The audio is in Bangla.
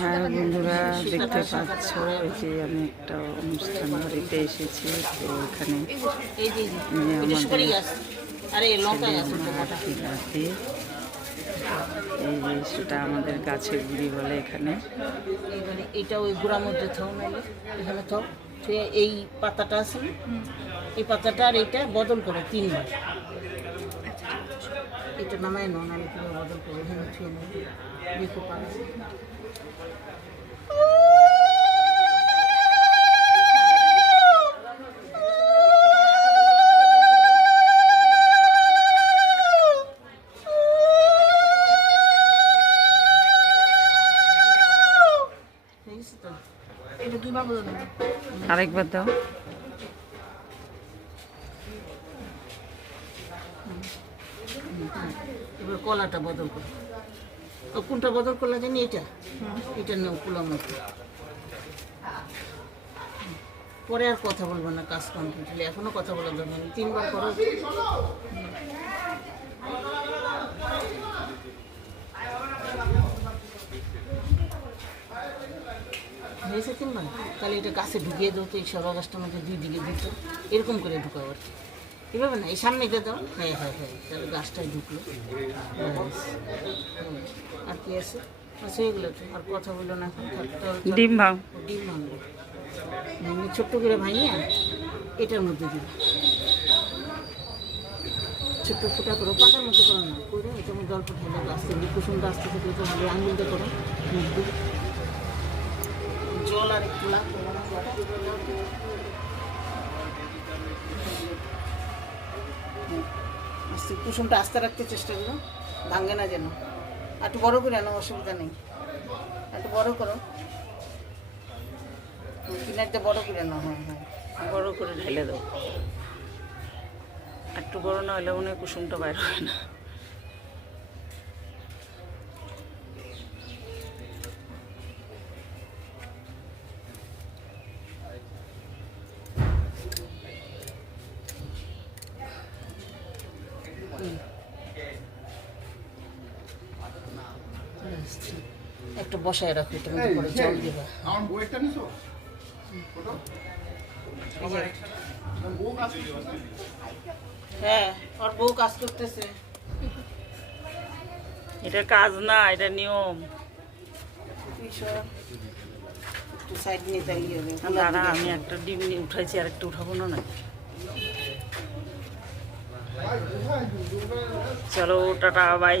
হ্যাঁ বন্ধুরা, দেখতে পাচ্ছ এই যে আমি একটা অনুষ্ঠান বাড়িতে এসেছি। তো এখানে এই যে সেটা আমাদের গাছের গুড়ি বলে এখানে। এইটা ওই গুঁড়ার মধ্যে থাও, নাহলে এখানে থাও। এই পাতাটা আছে না, এই পাতাটা আর এইটা বদল করে 3 বার। এটা নামায় নাও, নাহলে কিভাবে বদল করে এখানে ছুঁয়ে নেবে। দেখো পাবে আরেকবার দাও। এবার কলাটা বদল করো। কোনটা বদল করলে জানি? এটা নেও কুলার মতো। পরে আর কথা বলবো না, কাজ কমপ্লিট হলে। এখনো কথা বলার দরকার নেই, 3 বার করো। হয়েছে 3 বার? তাহলে এটা গাছে ঢুকিয়ে দাও তো। এই সরা গাছটার মধ্যে 2 দিকে দিত, এরকম করে ঢুকাও আর কি। এভাবে না, এই সামনে দিয়ে দাও। হ্যাঁ, তাহলে গাছটাই ঢুকলো। আর কি আছে? আচ্ছা, এগুলো তো আর কথা বললো না। এখন ডিম ভাঙ। ডিম ভাঙবো, ছোট্ট করে ভাঙিয়া এটার মধ্যে দিবে। ছোট্ট ফুটা করো, পাতার মধ্যে করো না, করে এটার মধ্যে অল্প ঢেলে আসতে হবে। কুসুমটা আসতে থেকে এটা ভালো আঙুলটা করো। জল আর একটু লাগবে। কুসুমটা আস্তে রাখতে চেষ্টা করো, ভাঙে না যেন। একটু বড় করে আনো, অসুবিধা নেই। একটু বড় করো, কিনারটা বড় করে নাও। হ্যাঁ, বড় করে ঢেলে দাও। একটু বড় না হলে মনে হয় কুসুমটা বাইর হয় না। একটু বসায় রাখো, তুমি পরে জল দিবা। হ্যাঁ, ওর বউ কাজ করতেছে। এটা কাজ না, এটা নিয়ম। একটু সাইড নিয়ে তাইলে হবে। দাঁড়া, আমি একটা ডিম নিয়ে উঠাইছি, আর একটা উঠাবো না। চলো টাটা বাই।